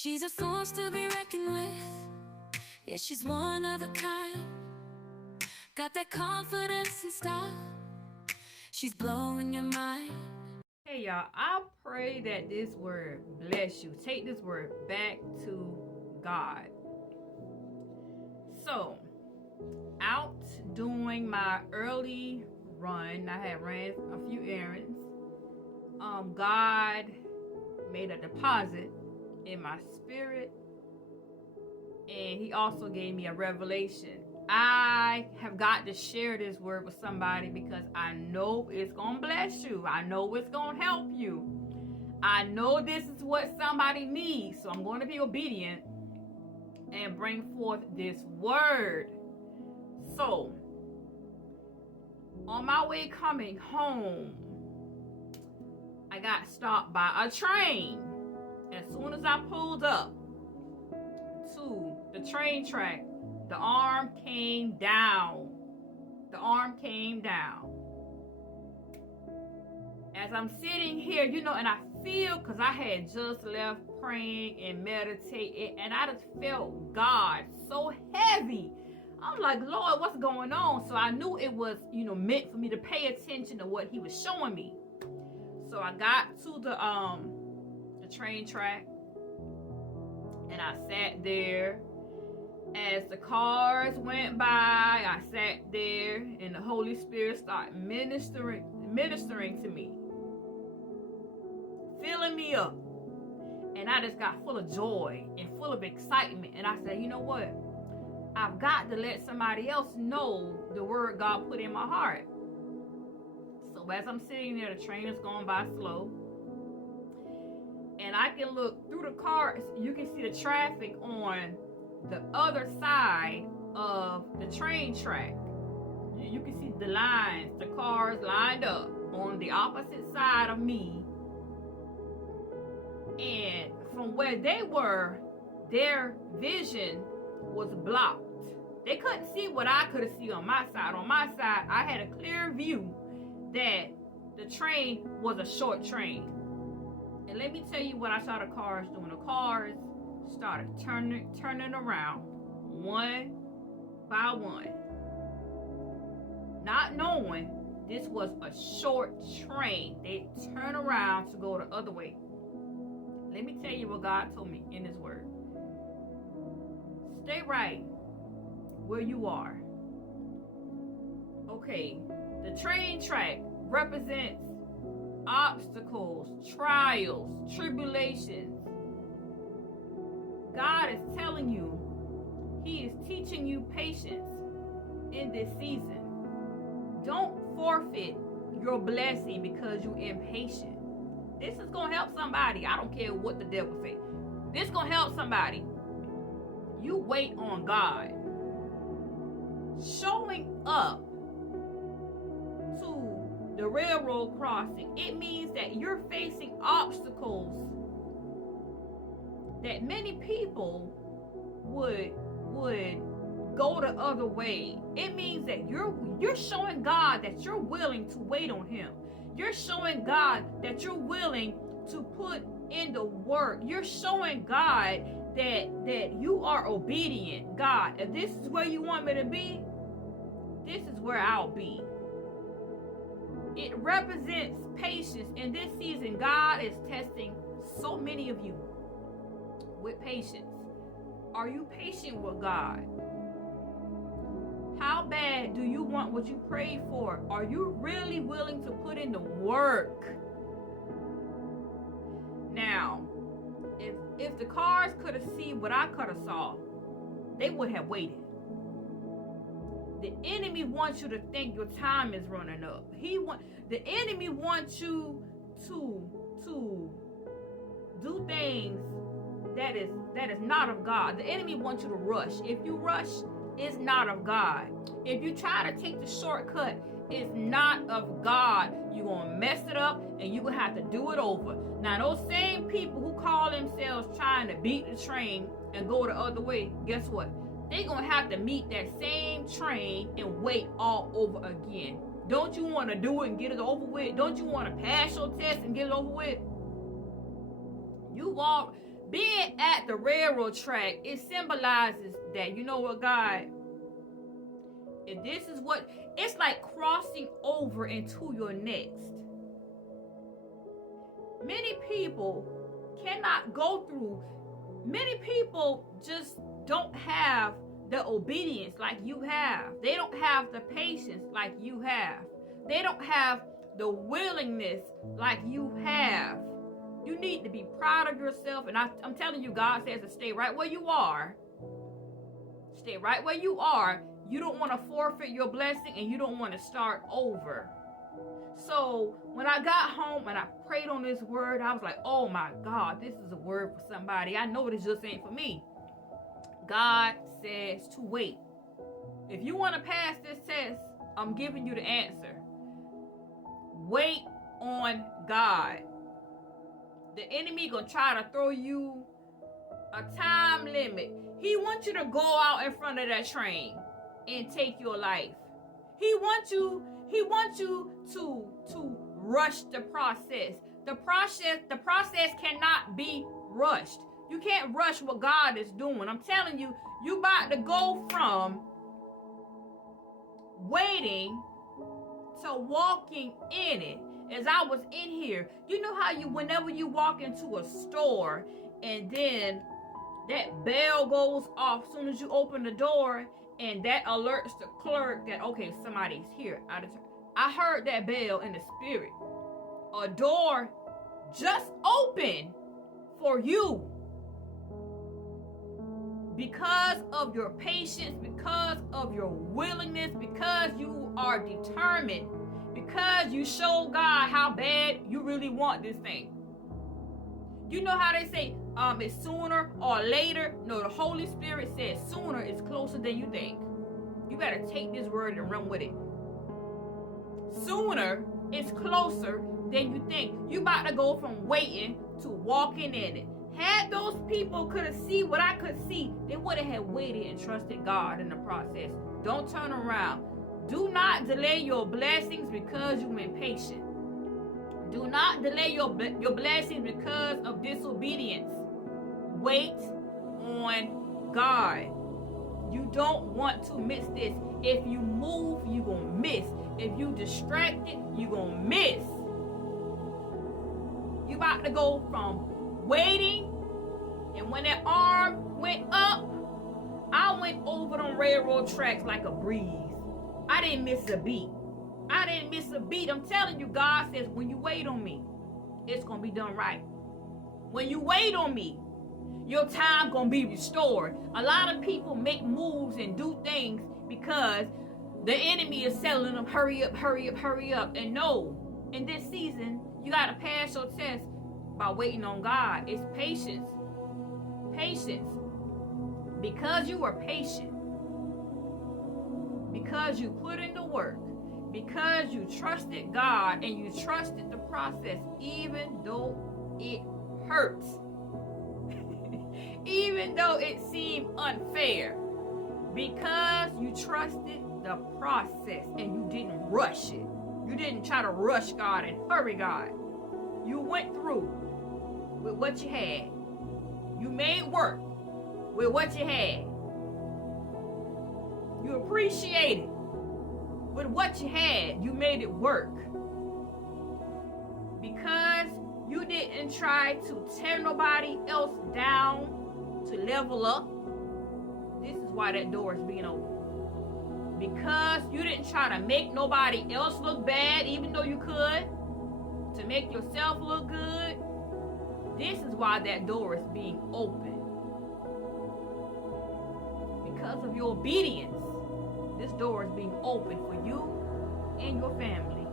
She's a force to be reckoned with. Yeah, she's one of a kind. Got that confidence and style. She's blowing your mind. Hey y'all, I pray that this word bless you. Take this word back to God. So, out doing my early run, I had ran a few errands. God made a deposit in my spirit, and he also gave me a revelation. I have got to share this word with somebody because I know it's gonna bless you. I know it's gonna help you. I know this is what somebody needs, so I'm going to be obedient and bring forth this word. So, on my way coming home, I got stopped by a train. As soon as I pulled up to the train track, the arm came down. The arm came down. As I'm sitting here, and I feel, because I had just left praying and meditating, and I just felt God so heavy. I'm like, Lord, what's going on? So I knew it was, meant for me to pay attention to what he was showing me. So I got to the train track, and I sat there. As the cars went by, I sat there, and the Holy Spirit started ministering to me, filling me up. And I just got full of joy and full of excitement. And I said, you know what? I've got to let somebody else know the word God put in my heart. So as I'm sitting there, the train is going by slow. And I can look through the cars. You can see the traffic on the other side of the train track. You can see the lines, the cars lined up on the opposite side of me. And from where they were, their vision was blocked. They couldn't see what I could see on my side. On my side, I had a clear view that the train was a short train. And let me tell you what I saw the cars doing. The cars started turning around one by one, not knowing this was a short train. They turn around to go the other way. Let me tell you what God told me in his word. Stay right where you are. Okay, the train track represents obstacles, trials, tribulations. God is telling you, he is teaching you patience in this season. Don't forfeit your blessing because you're impatient. This is going to help somebody. I don't care what the devil say. This is going to help somebody. You wait on God. Showing up to the railroad crossing, it means that you're facing obstacles that many people would go the other way. It means that you're showing God that you're willing to wait on him. You're showing God that you're willing to put in the work. You're showing God that you are obedient. God, if this is where you want me to be, this is where I'll be. It represents patience. In this season, God is testing so many of you with patience. Are you patient with God? How bad do you want what you prayed for? Are you really willing to put in the work? Now, if the cars could have seen what I could have saw, they would have waited. The enemy wants you to think your time is running up. The enemy wants you to do things that is not of God. The enemy wants you to rush. If you rush, it's not of God. If you try to take the shortcut, it's not of God. You're going to mess it up and you're going to have to do it over. Now, those same people who call themselves trying to beat the train and go the other way, guess what? They're going to have to meet that same train and wait all over again. Don't you want to do it and get it over with? Don't you want to pass your test and get it over with? being at the railroad track, it symbolizes that, you know what, God, if this is what, it's like crossing over into your next. Many people cannot go through, many people just don't have the obedience like you have. They don't have the patience like you have. They don't have the willingness like you have. You need to be proud of yourself. And I'm telling you, God says to stay right where you are. Stay right where you are. You don't want to forfeit your blessing, and you don't want to start over. So when I got home and I prayed on this word, I was like, oh my God, this is a word for somebody. I know this just ain't for me. God says to wait. If you want to pass this test, I'm giving you the answer. Wait on God. The enemy gonna try to throw you a time limit. He wants you to go out in front of that train and take your life. He wants you to rush the process. The process cannot be rushed. You can't rush what God is doing. I'm telling you, you about to go from waiting to walking in it. As I was in here, you know how whenever you walk into a store and then that bell goes off as soon as you open the door, and that alerts the clerk that, okay, somebody's here. I heard that bell in the spirit. A door just opened for you. Because of your patience, because of your willingness, because you are determined, because you show God how bad you really want this thing. You know how they say, it's sooner or later? No, the Holy Spirit says sooner is closer than you think. You better take this word and run with it. Sooner is closer than you think. You about to go from waiting to walking in it. Had those people could have seen what I could see, they would have waited and trusted God in the process. Don't turn around. Do not delay your blessings because you're impatient. Do not delay your blessings because of disobedience. Wait on God. You don't want to miss this. If you move, you're going to miss. If you distracted, you're going to miss. You about to go from waiting, and when that arm went up, I went over them railroad tracks like a breeze. I didn't miss a beat. I didn't miss a beat. I'm telling you, God says, when you wait on me, it's going to be done right. When you wait on me, your time going to be restored. A lot of people make moves and do things because the enemy is telling them, hurry up, hurry up, hurry up. And no, in this season, you got to pass your test by waiting on God. It's patience. Patience. Because you are patient, because you put in the work, because you trusted God and you trusted the process, even though it hurts, even though it seemed unfair, because you trusted the process and you didn't rush it. You didn't try to rush God and hurry God. You went through with what you had. You made work with what you had. You appreciated with what you had. You made it work. Because you didn't try to tear nobody else down to level up. This is why that door is being open. Because you didn't try to make nobody else look bad, even though you could, to make yourself look good. This is why that door is being open. Because of your obedience, this door is being opened for you and your family.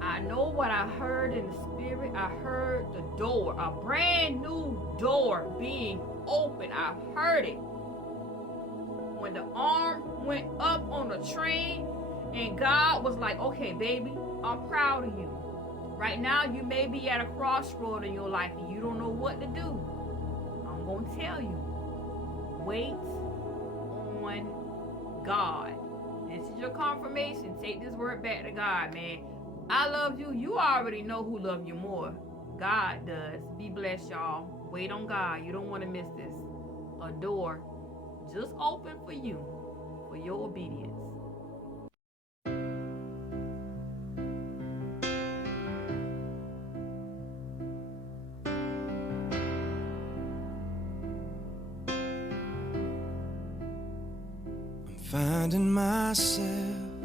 I know what I heard in the spirit. I heard the door, a brand new door being open. I heard it. When the arm went up on the train and God was like, okay, baby, I'm proud of you. Right now, you may be at a crossroad in your life and you don't know what to do. I'm going to tell you, wait on God. This is your confirmation. Take this word back to God, man. I love you. You already know who loves you more. God does. Be blessed, y'all. Wait on God. You don't want to miss this. A door just open for you, for your obedience. I'm finding myself